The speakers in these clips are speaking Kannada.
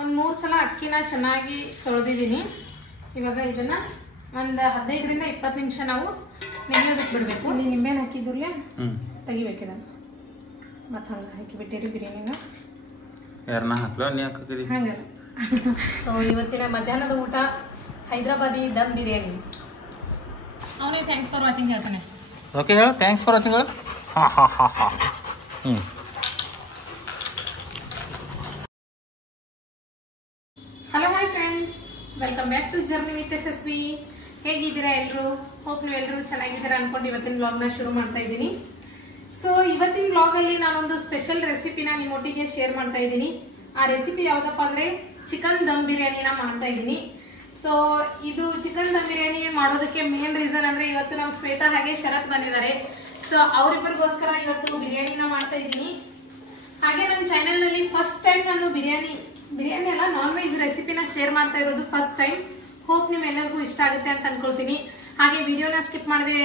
ಒಂದು 3 ಸಲ ಅಕ್ಕಿನ ಚೆನ್ನಾಗಿ ತೊಳೆದಿದ್ದೀನಿ. ಇವಾಗ ಇದನ್ನ ಒಂದು 15 ರಿಂದ 20 ನಿಮಿಷ ನಾವು ನೆನೆಯೋದಕ್ಕೆ ಬಿಡಬೇಕು. ನೀವು ನಿಂಬೆಹಣ್ಣು ಹಾಕಿದ್ರಲ್ಲೇ ತೆಗಿಬೇಕಿದ ಮತ್ತೆ ಹಂಗೆ ಹಾಕಿಬಿಟ್ಟಿರಿ ಬಿರಿಯಾನಿನ. ಯಾರನ್ನ ಹಾಕ್ಲೋ ನೀ ಹಾಕಿದ್ರಿ ಹಂಗೆ. ಸೊ ಇವತ್ತಿನ ಮಧ್ಯಾಹ್ನದ ಊಟ ಹೈದರಾಬಾದಿ ದಮ್ ಬಿರಿಯಾನಿ. ಅವನೇ ಥ್ಯಾಂಕ್ಸ್ ಫಾರ್ ವಾಚಿಂಗ್ ಹೇಳ್ತಾನೆ. ಓಕೆ ಹೇಳು, ಥ್ಯಾಂಕ್ಸ್ ಫಾರ್ ವಾಚಿಂಗ್ ಹೇಳು. Hello hi friends, welcome back to journey with Yashasvi. ಹೇಗಿದ್ದೀರಾ ಎಲ್ಲರೂ? ಹೋಪ್ ನೀವು ಎಲ್ಲರೂ ಚೆನ್ನಾಗಿದ್ದೀರಾ ಅನ್ಕೊಂಡು ಇವತ್ತಿನ ವ್ಲಾಗ್ನ ಶುರು ಮಾಡ್ತಾ ಇದ್ದೀನಿ. ಸೊ ಇವತ್ತಿನ ವ್ಲಾಗಲ್ಲಿ ನಾನೊಂದು ಸ್ಪೆಷಲ್ ರೆಸಿಪಿನ ನಿಮ್ಮೊಟ್ಟಿಗೆ ಶೇರ್ ಮಾಡ್ತಾ ಇದ್ದೀನಿ. ಆ ರೆಸಿಪಿ ಯಾವುದಪ್ಪ ಅಂದರೆ ಚಿಕನ್ ದಮ್ ಬಿರಿಯಾನಿನ ಮಾಡ್ತಾ ಇದ್ದೀನಿ. ಸೊ ಇದು ಚಿಕನ್ ದಮ್ ಬಿರಿಯಾನಿ ಮಾಡೋದಕ್ಕೆ ಮೇನ್ ರೀಸನ್ ಅಂದರೆ ಇವತ್ತು ನಮ್ಮ ಶ್ವೇತಾ ಹಾಗೆ ಶರತ್ ಬಂದಿದ್ದಾರೆ. ಸೊ ಅವರಿಬ್ಬರಿಗೋಸ್ಕರ ಇವತ್ತು ಬಿರಿಯಾನಿನ ಮಾಡ್ತಾ ಇದ್ದೀನಿ. ಹಾಗೆ ನನ್ನ ಚಾನೆಲ್ನಲ್ಲಿ ಫಸ್ಟ್ ಟೈಮ್ ನಾನು ಬಿರಿಯಾನಿ ಅಲ್ಲ ನಾನ್ ವೆಜ್ ರೆಸಿಪಿನ ಶೇರ್ ಮಾಡ್ತಾ ಇರೋದು ಫಸ್ಟ್ ಟೈಮ್. ಹೋಪ್ ನಿಮ್ಮೆಲ್ಲರಿಗೂ ಇಷ್ಟ ಆಗುತ್ತೆ ಅಂತ ಅನ್ಕೊಳ್ತೀನಿ. ಹಾಗೆ ವಿಡಿಯೋನ ಸ್ಕಿಪ್ ಮಾಡದೆ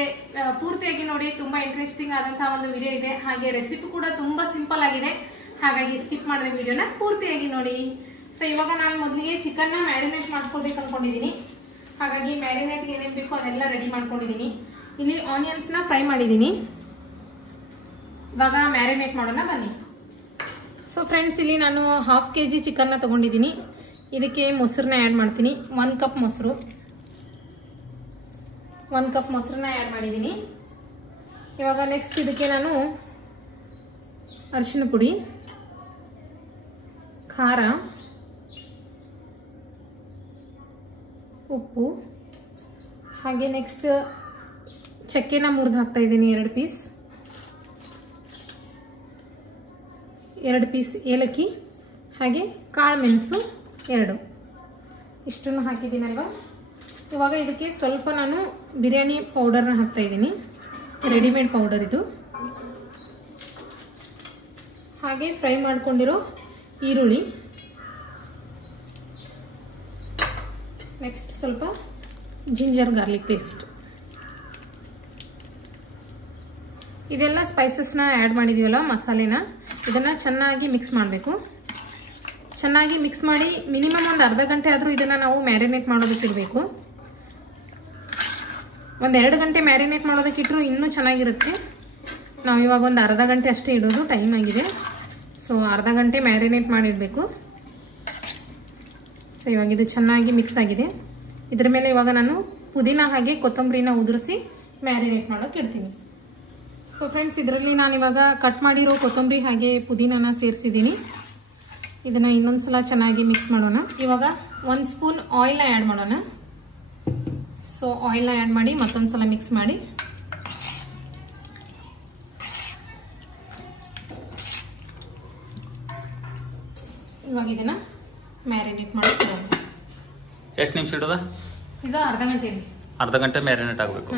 ಪೂರ್ತಿಯಾಗಿ ನೋಡಿ, ತುಂಬಾ ಇಂಟ್ರೆಸ್ಟಿಂಗ್ ಆದಂತಹ ಒಂದು ವಿಡಿಯೋ ಇದೆ. ಹಾಗೆ ರೆಸಿಪಿ ಕೂಡ ತುಂಬಾ ಸಿಂಪಲ್ ಆಗಿದೆ, ಹಾಗಾಗಿ ಸ್ಕಿಪ್ ಮಾಡದೆ ವಿಡಿಯೋನ ಪೂರ್ತಿಯಾಗಿ ನೋಡಿ. ಸೊ ಇವಾಗ ನಾನು ಮೊದಲಿಗೆ ಚಿಕನ್ನ ಮ್ಯಾರಿನೇಟ್ ಮಾಡ್ಕೊಳ್ಬೇಕು ಅನ್ಕೊಂಡಿದ್ದೀನಿ. ಹಾಗಾಗಿ ಮ್ಯಾರಿನೇಟ್ಗೆ ಏನೇನು ಬೇಕೋ ಅದೆಲ್ಲ ರೆಡಿ ಮಾಡ್ಕೊಂಡಿದ್ದೀನಿ. ಇಲ್ಲಿ ಆನಿಯನ್ಸ್ನ ಫ್ರೈ ಮಾಡಿದ್ದೀನಿ. ಇವಾಗ ಮ್ಯಾರಿನೇಟ್ ಮಾಡೋಣ ಬನ್ನಿ. ಸೊ ಫ್ರೆಂಡ್ಸ್, ಇಲ್ಲಿ ನಾನು 1/2 kg ಚಿಕನ್ನ ತೊಗೊಂಡಿದ್ದೀನಿ. ಇದಕ್ಕೆ ಮೊಸರನ್ನ ಆ್ಯಡ್ ಮಾಡ್ತೀನಿ. 1 ಕಪ್ ಮೊಸರು, 1 ಕಪ್ ಮೊಸರನ್ನ ಆ್ಯಡ್ ಮಾಡಿದ್ದೀನಿ. ಇವಾಗ ನೆಕ್ಸ್ಟ್ ಇದಕ್ಕೆ ನಾನು ಅರಿಶಿನ ಪುಡಿ, ಖಾರ, ಉಪ್ಪು, ಹಾಗೆ ನೆಕ್ಸ್ಟ್ ಚಕ್ಕೆನ ಮುರಿದು ಹಾಕ್ತಾ ಇದ್ದೀನಿ 2 ಪೀಸ್, 2 ಪೀಸ್ ಏಲಕ್ಕಿ, ಹಾಗೆ ಕಾಳು ಮೆಣಸು 2, ಇಷ್ಟನ್ನು ಹಾಕಿದ್ದೀನಲ್ವ. ಇವಾಗ ಇದಕ್ಕೆ ಸ್ವಲ್ಪ ನಾನು ಬಿರಿಯಾನಿ ಪೌಡರ್ನ ಹಾಕ್ತಾ ಇದ್ದೀನಿ, ರೆಡಿಮೇಡ್ ಪೌಡರ್ ಇದು. ಹಾಗೆ ಫ್ರೈ ಮಾಡ್ಕೊಂಡಿರೋ ಈರುಳ್ಳಿ, ನೆಕ್ಸ್ಟ್ ಸ್ವಲ್ಪ ಜಿಂಜರ್ ಗಾರ್ಲಿಕ್ ಪೇಸ್ಟ್, ಇದೆಲ್ಲ ಸ್ಪೈಸಸ್ನ ಆ್ಯಡ್ ಮಾಡಿದ್ದೀವಲ್ಲ ಮಸಾಲೆನ, ಇದನ್ನು ಚೆನ್ನಾಗಿ ಮಿಕ್ಸ್ ಮಾಡಬೇಕು. ಚೆನ್ನಾಗಿ ಮಿಕ್ಸ್ ಮಾಡಿ ಮಿನಿಮಮ್ ಒಂದು ಅರ್ಧ ಗಂಟೆ ಆದರೂ ಇದನ್ನು ನಾವು ಮ್ಯಾರಿನೇಟ್ ಮಾಡೋದಕ್ಕೆ ಇಡಬೇಕು. ಒಂದು 2 ಗಂಟೆ ಮ್ಯಾರಿನೇಟ್ ಮಾಡೋದಕ್ಕೆ ಇಟ್ಟರು ಇನ್ನೂ ಚೆನ್ನಾಗಿರುತ್ತೆ. ನಾವು ಇವಾಗ ಒಂದು ಅರ್ಧ ಗಂಟೆ ಅಷ್ಟೇ ಇಡೋದು, ಟೈಮ್ ಆಗಿದೆ. ಸೊ ಅರ್ಧ ಗಂಟೆ ಮ್ಯಾರಿನೇಟ್ ಮಾಡಿಡಬೇಕು. ಸೊ ಇವಾಗ ಇದು ಚೆನ್ನಾಗಿ ಮಿಕ್ಸ್ ಆಗಿದೆ. ಇದರ ಮೇಲೆ ಇವಾಗ ನಾನು ಪುದೀನ ಹಾಗೆ ಕೊತ್ತಂಬರಿನ ಉದುರಿಸಿ ಮ್ಯಾರಿನೇಟ್ ಮಾಡೋಕ್ಕೆ ಇಡ್ತೀನಿ. ಸೊ ಫ್ರೆಂಡ್ಸ್, ಇದರಲ್ಲಿ ನಾನು ಇವಾಗ ಕಟ್ ಮಾಡಿರೋ ಕೊತ್ತಂಬರಿ ಹಾಗೆ ಪುದೀನನ ಸೇರಿಸಿದ್ದೀನಿ. ಇದನ್ನು ಇನ್ನೊಂದು ಸಲ ಚೆನ್ನಾಗಿ ಮಿಕ್ಸ್ ಮಾಡೋಣ. ಇವಾಗ 1 ಸ್ಪೂನ್ ಆಯಿಲ್ನ ಆ್ಯಡ್ ಮಾಡೋಣ. ಸೊ ಆಯಿಲ್ನ ಆ್ಯಡ್ ಮಾಡಿ ಮತ್ತೊಂದು ಸಲ ಮಿಕ್ಸ್ ಮಾಡಿ ಇವಾಗ ಇದನ್ನು ಮ್ಯಾರಿನೇಟ್ ಮಾಡಿ. ಎಷ್ಟು ನಿಮಿಷ ಇಡೋದ? ಇದು ಅರ್ಧ ಗಂಟೆ. ಅರ್ಧ ಗಂಟೆ ಮ್ಯಾರಿನೇಟ್ ಆಗಬೇಕು.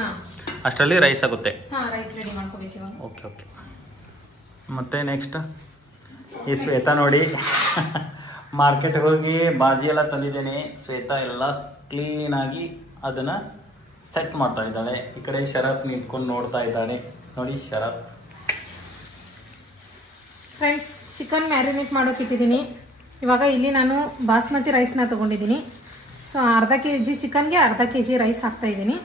ಅಷ್ಟರಲ್ಲಿ ರೈಸ್ ಆಗುತ್ತೆ. ರೈಸ್ ರೆಡಿ ಮಾಡ್ಕೋಬೇಕು ಇವಾಗ. ಓಕೆ. ಮತ್ತೆ ನೆಕ್ಸ್ಟ್ ಈ ಶ್ವೇತಾ ನೋಡಿ ಮಾರ್ಕೆಟ್ಗೆ ಹೋಗಿ ಬಾಜಿ ಎಲ್ಲ ತಂದಿದ್ದೇನೆ. ಶ್ವೇತಾ ಎಲ್ಲ ಕ್ಲೀನಾಗಿ ಅದನ್ನು ಸೆಟ್ ಮಾಡ್ತಾ ಇದ್ದಾಳೆ. ಈ ಕಡೆ ಶರತ್ ನಿಂತ್ಕೊಂಡು ನೋಡ್ತಾ ಇದ್ದಾಳೆ. ನೋಡಿ ಶರತ್. ಫ್ರೆಂಡ್ಸ್, ಚಿಕನ್ ಮ್ಯಾರಿನೇಟ್ ಮಾಡೋಕೆ ಇಟ್ಟಿದ್ದೀನಿ. ಇವಾಗ ಇಲ್ಲಿ ನಾನು ಬಾಸ್ಮತಿ ರೈಸ್ನ ತೊಗೊಂಡಿದ್ದೀನಿ. ಸೊ ಅರ್ಧ kg ಚಿಕನ್ಗೆ ಅರ್ಧ kg ರೈಸ್ ಹಾಕ್ತಾ ಇದ್ದೀನಿ.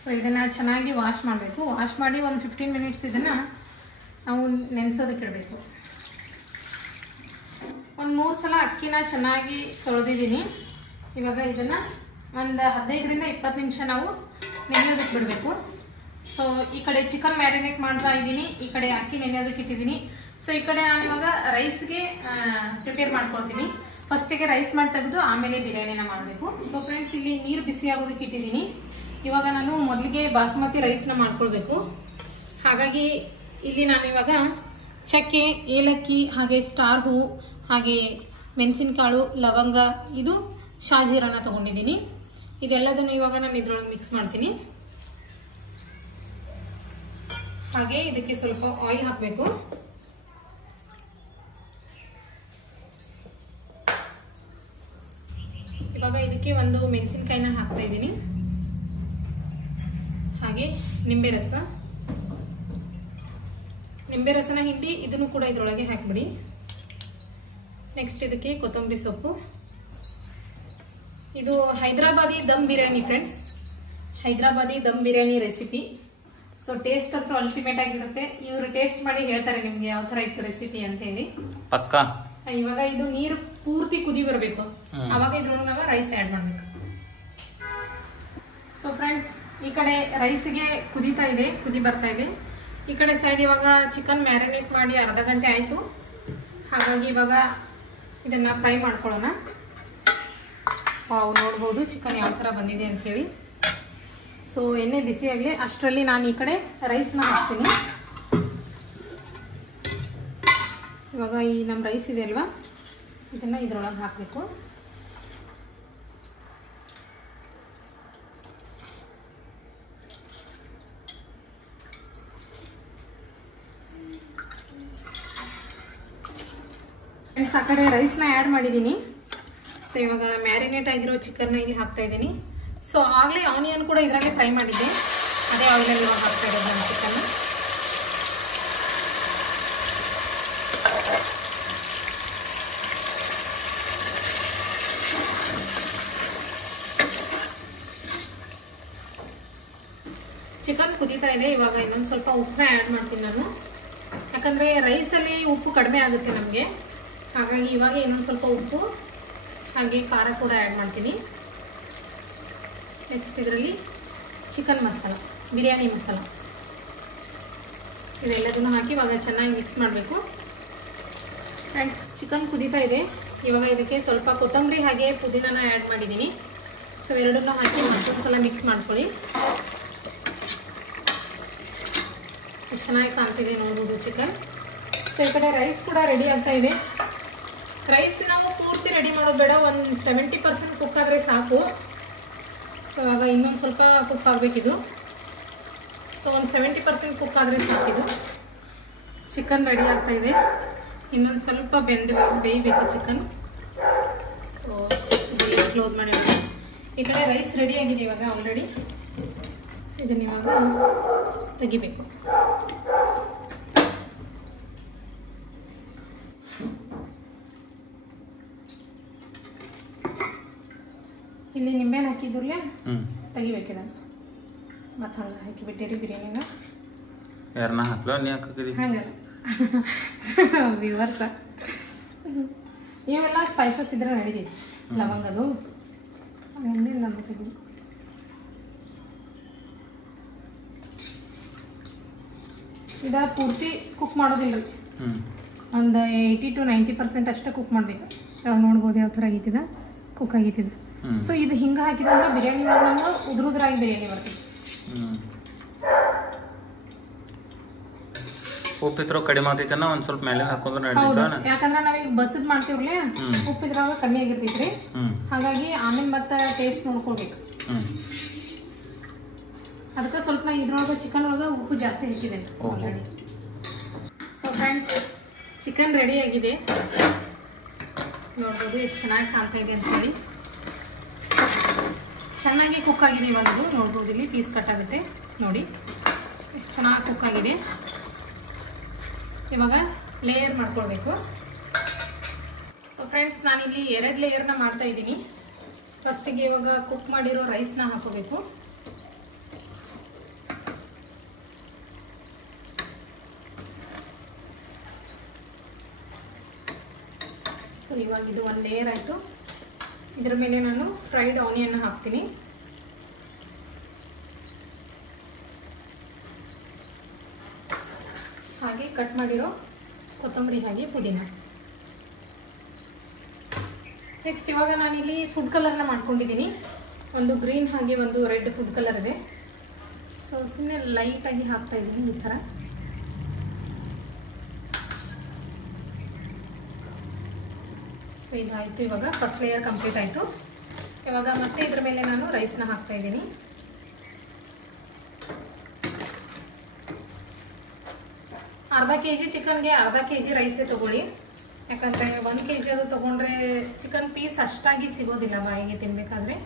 ಸೊ ಇದನ್ನು ಚೆನ್ನಾಗಿ ವಾಶ್ ಮಾಡಬೇಕು. ವಾಶ್ ಮಾಡಿ ಒಂದು 15 ಮಿನಿಟ್ಸ್ ಇದನ್ನು ನಾವು ನೆನೆಸೋದಕ್ಕೆ ಇಡಬೇಕು. ಒಂದು 3 ಸಲ ಅಕ್ಕಿನ ಚೆನ್ನಾಗಿ ತೊಳೆದಿದ್ದೀನಿ. ಇವಾಗ ಇದನ್ನು ಒಂದು 15 ರಿಂದ 20 ನಿಮಿಷ ನಾವು ನೆನೆಯೋದಕ್ಕೆ ಬಿಡಬೇಕು. ಸೊ ಈ ಕಡೆ ಚಿಕನ್ ಮ್ಯಾರಿನೇಟ್ ಮಾಡ್ತಾ ಇದ್ದೀನಿ, ಈ ಕಡೆ ಅಕ್ಕಿ ನೆನೆಯೋದಕ್ಕೆ ಇಟ್ಟಿದ್ದೀನಿ. ಸೊ ಈ ಕಡೆ ನಾನು ಇವಾಗ ರೈಸ್ಗೆ ಪ್ರಿಪೇರ್ ಮಾಡ್ಕೊಳ್ತೀನಿ. ಫಸ್ಟಿಗೆ ರೈಸ್ ಮಾಡಿ ತೆಗೆದು ಆಮೇಲೆ ಬಿರಿಯಾನಿನ ಮಾಡಬೇಕು. ಸೊ ಫ್ರೆಂಡ್ಸ್, ಇಲ್ಲಿ ನೀರು ಬಿಸಿ ಆಗೋದಕ್ಕೆ ಇಟ್ಟಿದ್ದೀನಿ. ಇವಾಗ ನಾನು ಮೊದಲಿಗೆ ಬಾಸ್ಮತಿ ರೈಸ್ನ ಮಾಡ್ಕೊಳ್ಬೇಕು. ಹಾಗಾಗಿ ಇಲ್ಲಿ ನಾನು ಇವಾಗ ಚಕ್ಕೆ, ಏಲಕ್ಕಿ, ಹಾಗೆ ಸ್ಟಾರ್ ಹೂ, ಹಾಗೆ ಮೆಣಸಿನಕಾಳು, ಲವಂಗ, ಇದು ಶಾಜೀರನ ತಗೊಂಡಿದ್ದೀನಿ. ಇದೆಲ್ಲದನ್ನು ಇವಾಗ ನಾನು ಇದ್ರೊಳಗೆ ಮಿಕ್ಸ್ ಮಾಡ್ತೀನಿ. ಹಾಗೆ ಇದಕ್ಕೆ ಸ್ವಲ್ಪ ಆಯಿಲ್ ಹಾಕಬೇಕು. ಇವಾಗ ಇದಕ್ಕೆ ಒಂದು ಮೆಣಸಿನಕಾಯಿನ ಹಾಕ್ತಾ ಇದ್ದೀನಿ. ಹಾಗೆ ನಿಂಬೆ ರಸನ ಹಿಂಡಿ ಇದನ್ನು ಕೂಡ ಇದರೊಳಗೆ ಹಾಕಿಬಿಡಿ. ನೆಕ್ಸ್ಟ್ ಇದಕ್ಕೆ ಕೊತ್ತಂಬರಿ ಸೊಪ್ಪು. ಇದು Hyderabadi dum biryani friends, Hyderabadi dum biryani recipe. So taste ಅಂತೂ ಅಲ್ಟಿಮೇಟ್ ಆಗಿರುತ್ತೆ. ಇವರು ಟೇಸ್ಟ್ ಮಾಡಿ ಹೇಳ್ತಾರೆ ನಿಮ್ಗೆ ಯಾವ ತರ ಇತ್ತು ರೆಸಿಪಿ ಅಂತ ಹೇಳಿ. ಪಕ್ಕ ಇವಾಗ ಇದು ನೀರು ಪೂರ್ತಿ ಕುದಿ ಬರಬೇಕು, ಅವಾಗ ಇದ್ರೊಳಗೆ ನಾವು ರೈಸ್ ಆ್ಯಡ್ ಮಾಡ್ಬೇಕು. ಸೊ ಫ್ರೆಂಡ್ಸ್, ಈ ಕಡೆ ರೈಸ್ಗೆ ಕುದೀತಾ ಇದೆ, ಕುದಿ ಬರ್ತಾ ಇದೆ. ಈ ಕಡೆ ಸೈಡ್ ಇವಾಗ ಚಿಕನ್ ಮ್ಯಾರಿನೇಟ್ ಮಾಡಿ ಅರ್ಧ ಗಂಟೆ ಆಯಿತು. ಹಾಗಾಗಿ ಇವಾಗ ಇದನ್ನು ಫ್ರೈ ಮಾಡ್ಕೊಳ್ಳೋಣ. ವಾವ್, ನೋಡ್ಬೋದು ಚಿಕನ್ ಯಾವ ಥರ ಬಂದಿದೆ ಅಂಥೇಳಿ. ಸೊ ಎಣ್ಣೆ ಬಿಸಿ ಆಗಲಿ, ಅಷ್ಟರಲ್ಲಿ ನಾನು ಈ ಕಡೆ ರೈಸ್ನ ಹಾಕ್ತೀನಿ. ಇವಾಗ ಈ ನಮ್ಮ ರೈಸ್ ಇದೆ ಅಲ್ವಾ, ಇದನ್ನು ಇದ್ರೊಳಗೆ ಹಾಕಬೇಕು. ಫ್ರೆಂಡ್ಸ್, ಆ ಕಡೆ ರೈಸ್ನ ಆ್ಯಡ್ ಮಾಡಿದ್ದೀನಿ. ಸೊ ಇವಾಗ ಮ್ಯಾರಿನೇಟ್ ಆಗಿರೋ ಚಿಕನ್ನ ಇಲ್ಲಿ ಹಾಕ್ತಾ ಇದ್ದೀನಿ. ಸೊ ಆಗಲೇ ಆನಿಯನ್ ಕೂಡ ಇದರಲ್ಲೇ ಫ್ರೈ ಮಾಡಿದ್ದೆ, ಅದೇ ಆಯಿಲಲ್ಲಿ ಇವಾಗ ಹಾಕ್ತಾ ಇರೋದು ನಾನು ಚಿಕನ್ನ. ಚಿಕನ್ ಕುದೀತಾ ಇದೆ. ಇವಾಗ ಇನ್ನೊಂದು ಸ್ವಲ್ಪ ಉಪ್ಪನ್ನ ಆ್ಯಡ್ ಮಾಡ್ತೀನಿ ನಾನು, ಯಾಕಂದರೆ ರೈಸಲ್ಲಿ ಉಪ್ಪು ಕಡಿಮೆ ಆಗುತ್ತೆ ನಮಗೆ. ಹಾಗಾಗಿ ಇವಾಗ ಇನ್ನೊಂದು ಸ್ವಲ್ಪ ಉಪ್ಪು ಹಾಗೆ ಖಾರ ಕೂಡ ಆ್ಯಡ್ ಮಾಡ್ತೀನಿ. ನೆಕ್ಸ್ಟ್ ಇದರಲ್ಲಿ ಚಿಕನ್ ಮಸಾಲ, ಬಿರಿಯಾನಿ ಮಸಾಲ, ಇದೆಲ್ಲದನ್ನು ಹಾಕಿ ಇವಾಗ ಚೆನ್ನಾಗಿ ಮಿಕ್ಸ್ ಮಾಡಬೇಕು. ಫ್ರೆಂಡ್ಸ್, ಚಿಕನ್ ಕುದೀತಾ ಇದೆ. ಇವಾಗ ಇದಕ್ಕೆ ಸ್ವಲ್ಪ ಕೊತ್ತಂಬರಿ ಹಾಗೆ ಪುದೀನನ ಆ್ಯಡ್ ಮಾಡಿದ್ದೀನಿ. ಸೊ ಎರಡನ್ನೂ ಹಾಕಿ ಮತ್ತೊಂದು ಸಲ ಮಿಕ್ಸ್ ಮಾಡ್ಕೊಳ್ಳಿ. ಎಷ್ಟು ಚೆನ್ನಾಗಿ ಕಾಣ್ತಿದೆ ನೋಡೋದು ಚಿಕನ್. ಸೊ ಈ ಕಡೆ ರೈಸ್ ಕೂಡ ರೆಡಿ ಆಗ್ತಾ ಇದೆ. ರೈಸ್ ನಾವು ಪೂರ್ತಿ ರೆಡಿ ಮಾಡೋದು ಬೇಡ, ಒಂದು 70% ಕುಕ್ ಆದರೆ ಸಾಕು. ಸೊ ಆಗ ಇನ್ನೊಂದು ಸ್ವಲ್ಪ ಕುಕ್ ಆಗಬೇಕಿದು. ಸೊ ಒಂದು 70% ಕುಕ್ ಆದರೆ ಸಾಕಿದು. ಚಿಕನ್ ರೆಡಿ ಆಗ್ತಾ ಇದೆ, ಇನ್ನೊಂದು ಸ್ವಲ್ಪ ಬೇಯಬೇಕು ಚಿಕನ್. ಸೊ ಕ್ಲೋಸ್ ಮಾಡಿ. ಈ ಕಡೆ ರೈಸ್ ರೆಡಿ ಆಗಿದೆ ಇವಾಗ ಆಲ್ರೆಡಿ. ಇದನ್ನ ಇವಾಗ ತೆಗಿಬೇಕು. ಇಲ್ಲಿ ನಿಂಬೆಹಣ್ಣು ಹಾಕಿದ್ರಲ್ಲೇ ತೆಗಿಬೇಕಿದ, ಮತ್ತೆ ಹಂಗೆ ಹಾಕಿಬಿಟ್ಟಿರಿ ಬಿರಿಯಾನಿನ. ಯಾರನ್ನ ಹಾಕ್ಲೋ ನೀ ಹಾಕಿದ್ರಿ? ಹಂಗಲ್ಲ ವಿವರ್ಸ, ಇವೆಲ್ಲ ಸ್ಪೈಸಸ್ ಇದ್ರೆ ನಡೀತಿದೆ. ಲವಂಗದು ಅವೆಲ್ಲ ನಮ್ಮ ತೆಗಿ. ಇದ ಪೂರ್ತಿ ಕುಕ್ ಮಾಡೋದಿಲ್ಲ, ಒಂದು 80 to 90% ಅಷ್ಟೇ ಕುಕ್ ಮಾಡ್ಬೇಕು. ನೋಡ್ಬೋದು ಯಾವ ಥರ ಆಗೈತಿದ, ಕುಕ್ ಆಗೈತಿದ. ಸೊ ಇದು ಹಿಂಗೆ ಹಾಕಿದ್ರೆ ಬಿರಿಯಾನಿ ನಮ್ಗೆ ಉದುರುದ್ರಾಗಿ ಬಿರಿಯಾನಿ ಬರ್ತದೆ. ಉಪ್ಪಿದ್ರೂ ಕಡಿಮೆ ಆಗ್ತೈತನ, ಒಂದ್ ಸ್ವಲ್ಪ ಮೇಲೆ ಹಾಕೊಂಡ್ರೆ ಹೌದು, ಯಾಕಂದ್ರೆ ನಾವೀಗ ಬಸದ್ ಮಾಡ್ತೀವ್ರಲ್ಲ, ಉಪ್ಪಿದ್ರಾಗ ಕಮ್ಮಿ ಆಗಿರ್ತೈತ್ರಿ. ಹಾಗಾಗಿ ಆಮೇಲೆ ಮತ್ತೆ ಟೇಸ್ಟ್ ನೋಡ್ಕೊಳ್ಬೇಕು. ಅದಕ್ಕೆ ಸ್ವಲ್ಪ ಇದ್ರೊಳಗೆ ಚಿಕನ್ ಒಳಗೆ ಉಪ್ಪು ಜಾಸ್ತಿ ಹಾಕಿದೆ already. So friends, chicken ready ಆಗಿದೆ. ನೋಡ್ಬೋದು ಎಷ್ಟು ಚೆನ್ನಾಗಿ ಕಾಣ್ತಾ ಇದೆ ಅಂತೇಳಿ. ಚೆನ್ನಾಗಿ ಕುಕ್ ಆಗಿದೆ ಇವಾಗ. ಇದು ನೋಡ್ಬೋದು, ಇಲ್ಲಿ ಪೀಸ್ ಕಟ್ ಆಗುತ್ತೆ ನೋಡಿ, ಎಷ್ಟು ಚೆನ್ನಾಗಿ ಕುಕ್ ಆಗಿದೆ. ಇವಾಗ ಲೇಯರ್ ಮಾಡ್ಕೊಳ್ಬೇಕು. ಸೊ ಫ್ರೆಂಡ್ಸ್, ನಾನಿಲ್ಲಿ 2 ಲೇಯರ್ನ ಮಾಡ್ತಾ ಇದ್ದೀನಿ. ಫಸ್ಟಿಗೆ ಇವಾಗ ಕುಕ್ ಮಾಡಿರೋ ರೈಸ್ನ ಹಾಕೋಬೇಕು. ಸೊ ಇವಾಗ ಇದು ಒಂದು ಲೇಯರ್ ಆಯಿತು. ಇದರ ಮೇಲೆ ನಾನು ಫ್ರೈಡ್ ಆನಿಯನ್ ಹಾಕ್ತೀನಿ. ಹಾಗೆ ಕಟ್ ಮಾಡಿರೋ ಕೊತ್ತಂಬರಿ ಹಾಗೆ ಪುದೀನ. ನೆಕ್ಸ್ಟ್ ಇವಾಗ ನಾನಿಲ್ಲಿ ಫುಡ್ ಕಲರ್ನ ಮಾಡ್ಕೊಂಡಿದ್ದೀನಿ. ಒಂದು ಗ್ರೀನ್ ಹಾಗೆ ಒಂದು ರೆಡ್ ಫುಡ್ ಕಲರ್ ಇದೆ. ಸೊ ಸುಮ್ಮನೆ ಲೈಟಾಗಿ ಹಾಕ್ತಾ ಇದ್ದೀನಿ ಈ ಥರ. ಸೊ ಇದಾಯಿತು. ಇವಾಗ ಫಸ್ಟ್ ಲೇಯರ್ ಕಂಪ್ಲೀಟ್ ಆಯಿತು. ಇವಾಗ ಮತ್ತೆ ಇದ್ರ ಮೇಲೆ ನಾನು ರೈಸ್ನ ಹಾಕ್ತಾ ಇದ್ದೀನಿ. ಅರ್ಧ kg ಚಿಕನ್ಗೆ ಅರ್ಧ kg ರೈಸೇ ತೊಗೊಳ್ಳಿ. ಯಾಕಂದರೆ 1 kg ಅದು ತೊಗೊಂಡ್ರೆ ಚಿಕನ್ ಪೀಸ್ ಅಷ್ಟಾಗಿ ಸಿಗೋದಿಲ್ಲ ಬಾಯಿಗೆ ತಿನ್ನಬೇಕಾದ್ರೆ.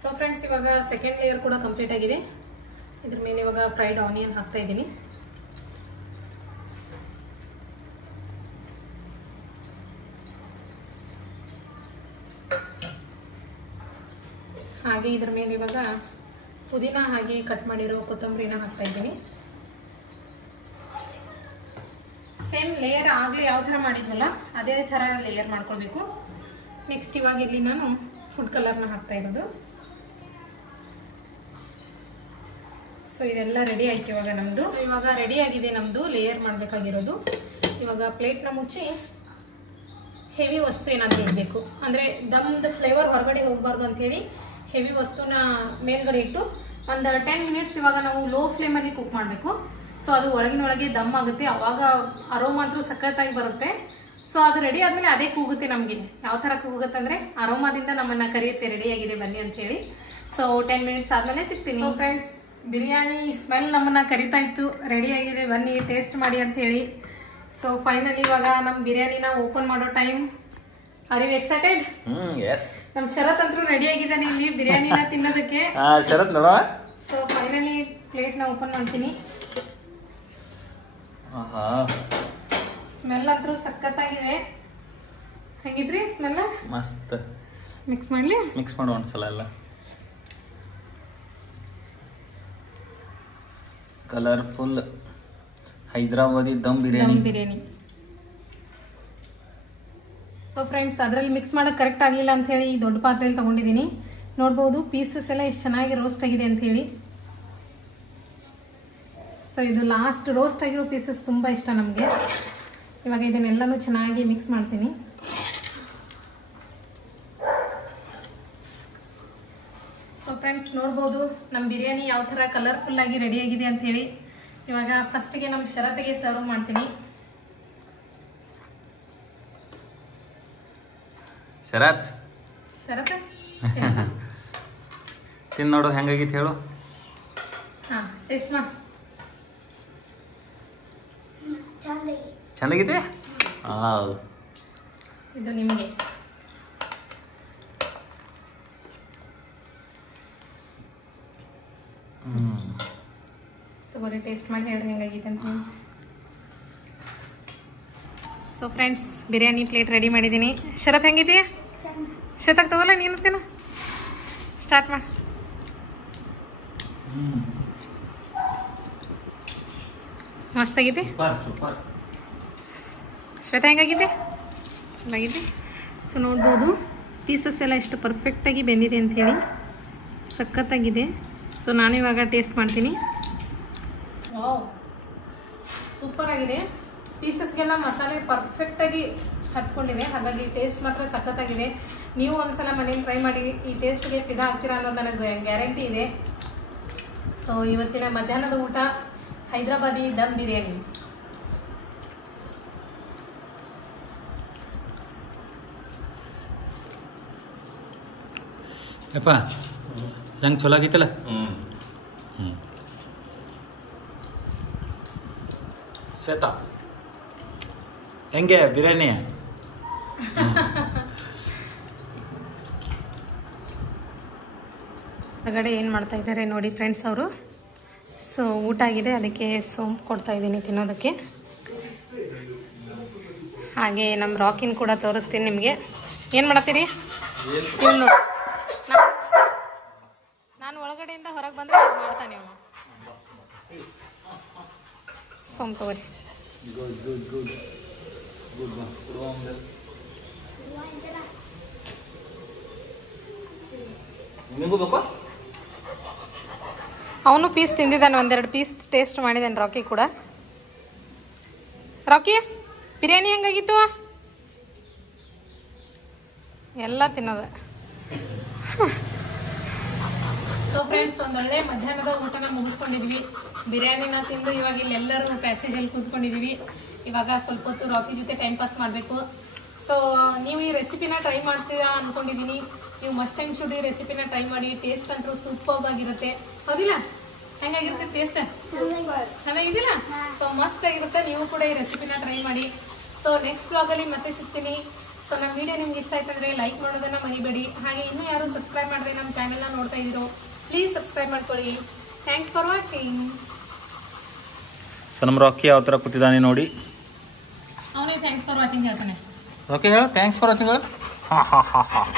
ಸೊ ಫ್ರೆಂಡ್ಸ್, ಇವಾಗ ಸೆಕೆಂಡ್ ಲೇಯರ್ ಕೂಡ ಕಂಪ್ಲೀಟ್ ಆಗಿದೆ. ಇದ್ರ ಮೇಲೆ ಇವಾಗ ಫ್ರೈಡ್ ಆನಿಯನ್ ಹಾಕ್ತಾ ಇದ್ದೀನಿ. ಹಾಗೆ ಇದ್ರ ಮೇಲೆ ಇವಾಗ ಪುದೀನ ಹಾಗೆ ಕಟ್ ಮಾಡಿರೋ ಕೊತ್ತಂಬರಿನ ಹಾಕ್ತಾ ಇದ್ದೀನಿ. ಸೇಮ್ ಲೇಯರ್ ಆಗಲೇ ಯಾವ ಥರ ಮಾಡಿದ್ವಲ್ಲ ಅದೇ ಥರ ಲೇಯರ್ ಮಾಡ್ಕೊಳ್ಬೇಕು. ನೆಕ್ಸ್ಟ್ ಇವಾಗ ಇಲ್ಲಿ ನಾನು ಫುಡ್ ಕಲರ್ನ ಹಾಕ್ತಾ ಇರೋದು. ಸೊ ಇದೆಲ್ಲ ರೆಡಿ ಆಯ್ತು ಇವಾಗ ನಮ್ಮದು. ಸೊ ಇವಾಗ ರೆಡಿ ಆಗಿದೆ ನಮ್ಮದು ಲೇಯರ್ ಮಾಡಬೇಕಾಗಿರೋದು. ಇವಾಗ ಪ್ಲೇಟ್ನ ಮುಚ್ಚಿ ಹೆವಿ ವಸ್ತು ಏನಾದರೂ ಇಡಬೇಕು, ಅಂದರೆ ದಮ್ದು ಫ್ಲೇವರ್ ಹೊರಗಡೆ ಹೋಗಬಾರ್ದು ಅಂಥೇಳಿ ಹೆವಿ ವಸ್ತುನ ಮೇಲ್ಗಡೆ ಇಟ್ಟು ಒಂದು 10 ಮಿನಿಟ್ಸ್ ಇವಾಗ ನಾವು ಲೋ ಫ್ಲೇಮಲ್ಲಿ ಕುಕ್ ಮಾಡಬೇಕು. ಸೊ ಅದು ಒಳಗಿನೊಳಗೆ ದಮ್ ಆಗುತ್ತೆ, ಆವಾಗ ಅರೋಮಾ ಅಂತೂ ಸಖತ್ತಾಗಿ ಬರುತ್ತೆ. ಸೊ ಅದು ರೆಡಿ ಆದಮೇಲೆ ಅದೇ ಕೂಗುತ್ತೆ ನಮಗೆ. ಯಾವ ಥರ ಕೂಗುತ್ತೆ ಅಂದರೆ ಅರೋಮಾದಿಂದ ನಮ್ಮನ್ನು ಕರೆಯುತ್ತೆ ರೆಡಿಯಾಗಿದೆ ಬನ್ನಿ ಅಂಥೇಳಿ. ಸೊ 10 ಮಿನಿಟ್ಸ್ ಆದಮೇಲೆ ಸಿಗ್ತೀನಿ. ಸೊ ಫ್ರೆಂಡ್ಸ್, ಬಿರಿಯಾನಿ ಸ್ಮೆಲ್ ನಮ್ಮನ್ನು ಕರಿತಾ ಇತ್ತು, ರೆಡಿಯಾಗಿದೆ ಬನ್ನಿ ಟೇಸ್ಟ್ ಮಾಡಿ ಅಂಥೇಳಿ. ಸೊ ಫೈನಲಿ ಇವಾಗ ನಮ್ಮ ಬಿರಿಯಾನಿನ ಓಪನ್ ಮಾಡೋ ಟೈಮ್. Are you excited? ನಮ್ಮ ಶರತ್ ಅಂತೂ ರೆಡಿ ಆಗಿದ್ದಾನೆ ಇಲ್ಲಿ ಬಿರಿಯಾನಿನ ತಿನ್ನೋದಕ್ಕೆ. ಶರತ್ ನೋಡುವ. ಸೊ ಫೈನಲಿ ಪ್ಲೇಟ್ನ ಓಪನ್ ಮಾಡ್ತೀನಿ. ಸ್ಮೆಲ್ ಅಂತೂ ಸಖತ್ತಾಗಿದೆ. ಹೆಂಗಿದ್ರಿ ಸ್ಮೆಲ್? ಮಸ್ತ್. ಮಿಕ್ಸ್ ಮಾಡಲಿ? ಮಿಕ್ಸ್ ಮಾಡು ಒಂದ್ಸಲ ಎಲ್ಲ. Colourful Hyderabadi dum biryani. So friends, ಅದರಲ್ಲಿ ಮಿಕ್ಸ್ ಮಾಡೋಕ್ಕೆ ಕರೆಕ್ಟ್ ಆಗಲಿಲ್ಲ ಅಂಥೇಳಿ ಈ ದೊಡ್ಡ ಪಾತ್ರೆಯಲ್ಲಿ ತೊಗೊಂಡಿದ್ದೀನಿ. ನೋಡ್ಬೋದು ಪೀಸಸ್ ಎಲ್ಲ ಎಷ್ಟು ಚೆನ್ನಾಗಿ ರೋಸ್ಟ್ ಆಗಿದೆ ಅಂಥೇಳಿ. ಸೊ ಇದು ಲಾಸ್ಟ್ ರೋಸ್ಟ್ ಆಗಿರೋ ಪೀಸಸ್ ತುಂಬ ಇಷ್ಟ ನಮಗೆ. ಇವಾಗ ಇದನ್ನೆಲ್ಲನೂ ಚೆನ್ನಾಗಿ ಮಿಕ್ಸ್ ಮಾಡ್ತೀನಿ. ಸೊ ಫ್ರೆಂಡ್ಸ್, ನೋಡ್ಬೋದು ನಮ್ಮ ಬಿರಿಯಾನಿ ಯಾವ ಥರ ಕಲರ್ಫುಲ್ಲಾಗಿ ರೆಡಿಯಾಗಿದೆ ಅಂಥೇಳಿ. ಇವಾಗ ಫಸ್ಟಿಗೆ ನಮ್ಮ ಶರತ್ಗೆ ಸರ್ವ್ ಮಾಡ್ತೀನಿ. ಶರತ್ ತಿನ್ ನೋಡು ಹೆಂಗಾಗಿತ್ತು ಹೇಳು. ಹಾಂ, ಟೇಸ್ಟ್ ಮಾಡಿ. ಚೆನ್ನಾಗಿದೆ. ಇದು ನಿಮಗೆ. ತಗೋರಿ ಟೇಸ್ಟ್ ಮಾಡಿ ಹೇಳ್ರಿ ಹೆಂಗಾಗಿದೆ ಅಂತ. So friends, biryani plate ready ಮಾಡಿದ್ದೀನಿ. ಶರತ್ ಹೆಂಗಿದೆಯಾ? ಶರತ್ ತಗೋಲ್ಲ ನೀನು ತಿನ್ನು. ಸ್ಟಾರ್ಟ್ ಮಾಡಿ. ಮಸ್ತಾಗಿದೆ. ಶ್ವೇತ ಹೆಂಗಾಗಿದೆ? ಚೆನ್ನಾಗಿದೆ. ಸೊ ನೋಡ್ಬೋದು ಪೀಸಸ್ ಎಲ್ಲ ಎಷ್ಟು ಪರ್ಫೆಕ್ಟಾಗಿ ಬೆಂದಿದೆ ಅಂಥೇಳಿ, ಸಖತ್ತಾಗಿದೆ. ಸೊ ನಾನಿವಾಗ ಟೇಸ್ಟ್ ಮಾಡ್ತೀನಿ. ವಾವ್, ಸೂಪರ್ ಆಗಿದೆ. ಪೀಸಸ್ಗೆಲ್ಲ ಮಸಾಲೆ ಪರ್ಫೆಕ್ಟಾಗಿ ಹತ್ಕೊಂಡಿದೆ, ಹಾಗಾಗಿ ಟೇಸ್ಟ್ ಮಾತ್ರ ಸಖತ್ತಾಗಿದೆ. ನೀವು ಒಂದ್ಸಲ ಮನೇಲಿ ಟ್ರೈ ಮಾಡಿ, ಈ ಟೇಸ್ಟ್ಗೆ ಫಿದಾ ಆಗ್ತೀರಾ ಅನ್ನೋದು ನನಗೆ ಗ್ಯಾರಂಟಿ ಇದೆ. ಸೊ ಇವತ್ತಿನ ಮಧ್ಯಾಹ್ನದ ಊಟ ಹೈದರಾಬಾದಿ ದಮ್ ಬಿರಿಯಾನಿ. ಯಪ್ಪ ಹೆಂಗೆ ಚಲೋ ಆಗಿತ್ತಲ್ಲ? ಶ್ವೇತಾ ಹೆಂಗೆ ಬಿರಿಯಾನಿ? ಹೊರಗಡೆ ಏನು ಮಾಡ್ತಾ ಇದ್ದಾರೆ ನೋಡಿ ಫ್ರೆಂಡ್ಸ್ ಅವರು. ಸೊ ಊಟ ಆಗಿದೆ, ಅದಕ್ಕೆ ಸೋಂಪು ಕೊಡ್ತಾ ಇದ್ದೀನಿ ತಿನ್ನೋದಕ್ಕೆ. ಹಾಗೆ ನಮ್ಮ ರಾಕಿನ್ ಕೂಡ ತೋರಿಸ್ತೀನಿ ನಿಮಗೆ. ಏನು ಮಾಡತ್ತೀರಿ? ಇವ್ನು ನೋಡಿ, ನಾನು ಒಳಗಡೆಯಿಂದ ಹೊರಗೆ ಬಂದರೆ ಮಾಡ್ತಾನೆ ಅವನು. ಸೋಂಪು ತಗೋರಿ. ಅವನು ಪೀಸ್ ತಿಂದಿದ್ದಾನೆ, ಒಂದೆರಡು ಪೀಸ್ ಟೇಸ್ಟ್ ಮಾಡಿದ್ದಾನೆ ರಾಕಿ ಕೂಡ. ರಾಕಿ ಬಿರಿಯಾನಿ ಹೆಂಗಾಗಿತ್ತು? ಎಲ್ಲ ತಿನ್ನೋದು. ಸೊ ಫ್ರೆಂಡ್ಸ್, ಒಂದೊಳ್ಳೆ ಮಧ್ಯಾಹ್ನದ ಊಟನ ಮುಗಿಸ್ಕೊಂಡಿದ್ವಿ. ಬಿರಿಯಾನಿನ ತಿಂದು ಇವಾಗ ಇಲ್ಲೆಲ್ಲರೂ ಪ್ಯಾಸೇಜಲ್ಲಿ ಕೂತ್ಕೊಂಡಿದ್ದೀವಿ. ಇವಾಗ ಸ್ವಲ್ಪ ಹೊತ್ತು ರಾಕಿ ಜೊತೆ ಟೈಮ್ ಪಾಸ್ ಮಾಡಬೇಕು. ಸೊ ನೀವು ಈ ರೆಸಿಪಿನ ಟ್ರೈ ಮಾಡ್ತೀರಾ ಅಂದ್ಕೊಂಡಿದ್ದೀನಿ. ನೀವು ಮಸ್ಟ್ ಟೈಮ್ ಶುಡ್ ಈ ರೆಸಿಪಿನ ಟ್ರೈ ಮಾಡಿ. ಟೇಸ್ಟ್ ಅಂತೂ ಸೂಪರ್ ಆಗಿರುತ್ತೆ, ಹೌದಿಲ್ಲ? ಹೆಂಗಾಗಿರುತ್ತೆ ಟೇಸ್ಟ್? ಚೆನ್ನಾಗಿದ್ದಿಲ್ಲ? ಸೊ ಮಸ್ತ್ ಆಗಿರುತ್ತೆ. ನೀವು ಕೂಡ ಈ ರೆಸಿಪಿನ ಟ್ರೈ ಮಾಡಿ. ಸೊ ನೆಕ್ಸ್ಟ್ ವ್ಲಾಗಲ್ಲಿ ಮತ್ತೆ ಸಿಗ್ತೀನಿ. ಸೊ ನಮ್ಮ ವಿಡಿಯೋ ನಿಮ್ಗೆ ಇಷ್ಟ ಆಯ್ತಂದ್ರೆ ಲೈಕ್ ಮಾಡೋದನ್ನ ಮರಿಬೇಡಿ. ಹಾಗೆ ಇನ್ನೂ ಯಾರು ಸಬ್ಸ್ಕ್ರೈಬ್ ಮಾಡಿದ್ರೆ ನಮ್ಮ ಚಾನೆಲ್ನ ನೋಡ್ತಾ ಇದ್ದೀರೋ ಪ್ಲೀಸ್ ಸಬ್ಸ್ಕ್ರೈಬ್ ಮಾಡ್ಕೊಳ್ಳಿ. Thanks for watching. ಸೊ ನಮ್ಮ ರಾಕಿ ಯಾವ ಥರ ಕೂತಿದ್ದಾನೆ ನೋಡಿ. ಅವನೇ ಥ್ಯಾಂಕ್ಸ್ ಫಾರ್ ವಾಚಿಂಗ್ ಹೇಳ್ತಾನೆ. ಓಕೆ ಹೇಳು, ಥ್ಯಾಂಕ್ಸ್ ಫಾರ್ ವಾಚಿಂಗ್ ಹೇಳು. ಹಾಂ ಹಾಂ ಹಾಂ ಹಾಂ.